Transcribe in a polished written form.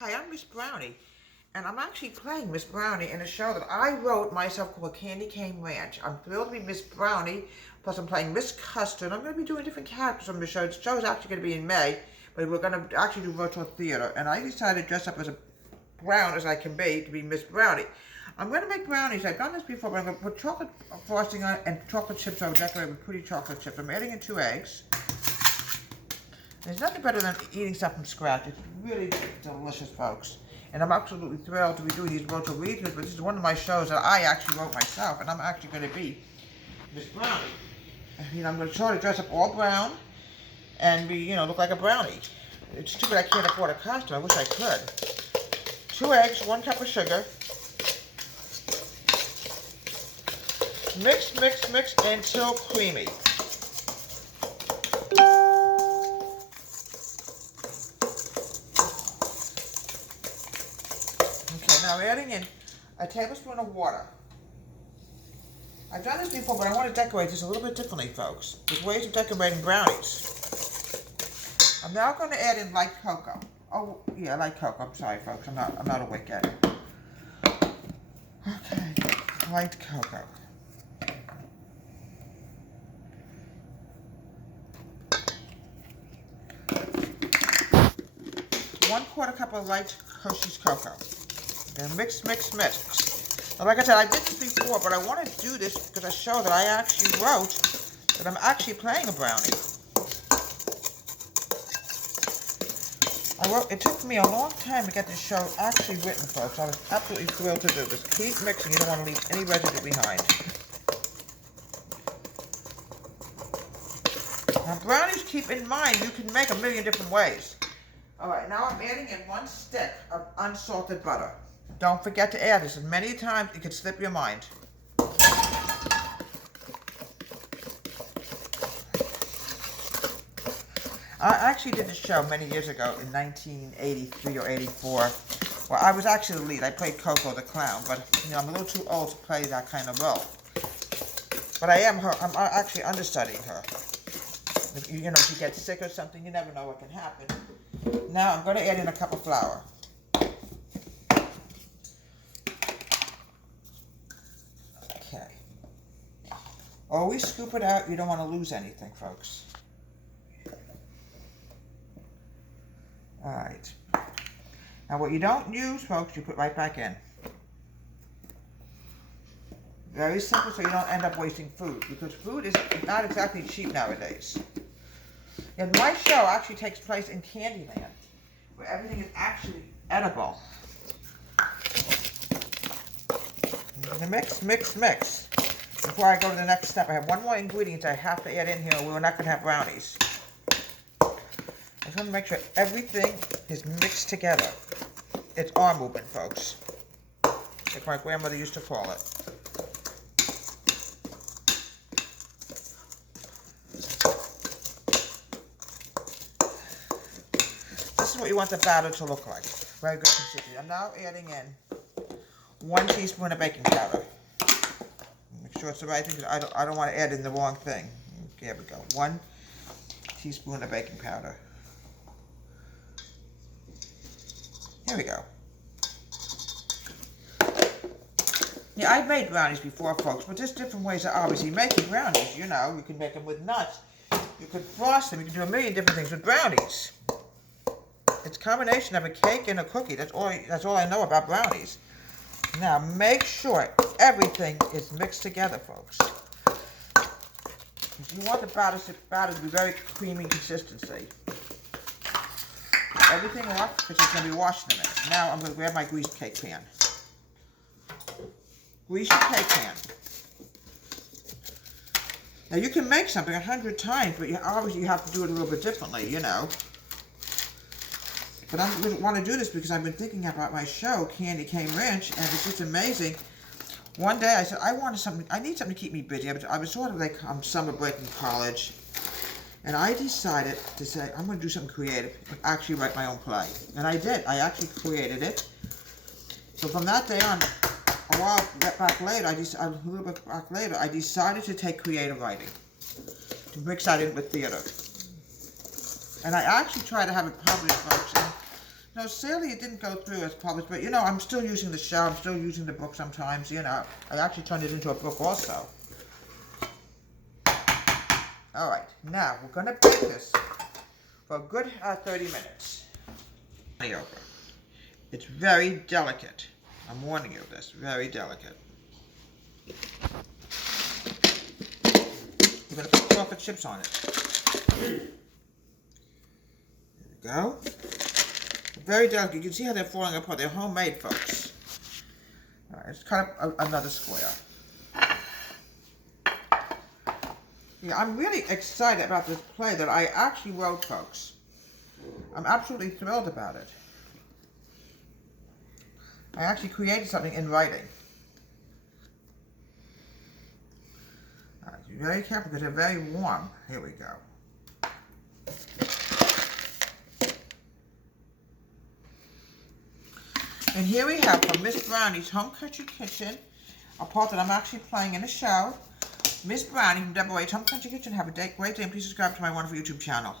Hi, I'm Miss Brownie, and I'm actually playing Miss Brownie in a show that I wrote myself called Candy Cane Ranch. I'm thrilled to be Miss Brownie, plus I'm playing Miss Custard. I'm going to be doing different characters on the show. The show is actually going to be in May, but we're going to actually do virtual theater, and I decided to dress up as a brown as I can be to be Miss Brownie. I'm going to make brownies. I've done this before, but I'm going to put chocolate frosting on it and chocolate chips. I'll decorate with pretty chocolate chips. I'm adding in 2 eggs. There's nothing better than eating stuff from scratch. It's really delicious, folks. And I'm absolutely thrilled to be doing these virtual readings, but this is one of my shows that I actually wrote myself, and I'm actually going to be Miss Brownie. I'm going to try to dress up all brown and be, look like a brownie. It's stupid I can't afford a costume. I wish I could. 2 eggs, 1 cup of sugar. Mix, mix, mix until creamy. Okay, now we're adding in a tablespoon of water. I've done this before, but I want to decorate this a little bit differently, folks. There's ways of decorating brownies. I'm now going to add in light cocoa. Oh, yeah, light cocoa. I'm sorry, folks. I'm not awake yet. Okay, light cocoa. One-quarter cup of light Hershey's cocoa. And mix, mix, mix. Now, like I said, I did this before, but I want to do this because I show that I actually wrote that I'm actually playing a brownie. It took me a long time to get this show actually written, folks. I was absolutely thrilled to do this. Keep mixing. You don't want to leave any residue behind. Now, brownies, keep in mind, you can make a million different ways. All right, now I'm adding in 1 stick of unsalted butter. Don't forget to add this as many times it could slip your mind. I actually did this show many years ago in 1983 or 84. Well, I was actually the lead. I played Coco the Clown, but I'm a little too old to play that kind of role. But I am her. I'm actually understudying her. If you get sick or something, you never know what can happen. Now I'm going to add in a cup of flour. Okay. Always scoop it out. You don't want to lose anything, folks. All right. Now what you don't use, folks, you put right back in. Very simple, so you don't end up wasting food, because food is not exactly cheap nowadays. And my show actually takes place in Candyland, where everything is actually edible. Mix, mix, mix. Before I go to the next step, I have 1 more ingredient I have to add in here, or we're not going to have brownies. I just want to make sure everything is mixed together. It's arm movement, folks, like my grandmother used to call it. This is what you want the batter to look like. Very good consistency. I'm now adding in 1 teaspoon of baking powder. Make sure it's the right thing, because I don't want to add in the wrong thing. There we go. 1 teaspoon of baking powder. Here we go. Yeah, I've made brownies before, folks, but there's different ways of obviously making brownies. You can make them with nuts. You could frost them. You can do a million different things with brownies. It's a combination of a cake and a cookie. That's all I know about brownies. Now, make sure everything is mixed together, folks. You want the batter to be very creamy consistency. Everything off, because it's going to be washed in a minute. Now I'm going to grab my greased cake pan. Grease your cake pan. Now you can make something 100 times, but obviously you have to do it a little bit differently, But I want to do this because I've been thinking about my show, Candy Cane Ranch, and it's just amazing. One day I said, I need something to keep me busy. I was sort of like on summer break in college. And I decided to say, I'm going to do something creative and actually write my own play. And I did. I actually created it. So from that day on, a little bit back later, I decided to take creative writing, to mix that in with theater. And I actually tried to have it published, folks, No, sadly it didn't go through as published, but you know, I'm still using the show, I'm still using the book sometimes, you know. I actually turned it into a book also. Alright, now we're going to bake this for a good 30 minutes. Over. It's very delicate. I'm warning you of this, very delicate. You're going to put chocolate chips on it. There we go. Very delicate. You can see how they're falling apart. They're homemade, folks. All right, let's cut up another square. Yeah, I'm really excited about this play that I actually wrote, folks. I'm absolutely thrilled about it. I actually created something in writing. All right, be very careful because they're very warm. Here we go. And here we have from Miss Brownie's Home Country Kitchen, a part that I'm actually playing in a show. Miss Brownie from Deborah Waite's Home Country Kitchen. Have a great day and please subscribe to my wonderful YouTube channel.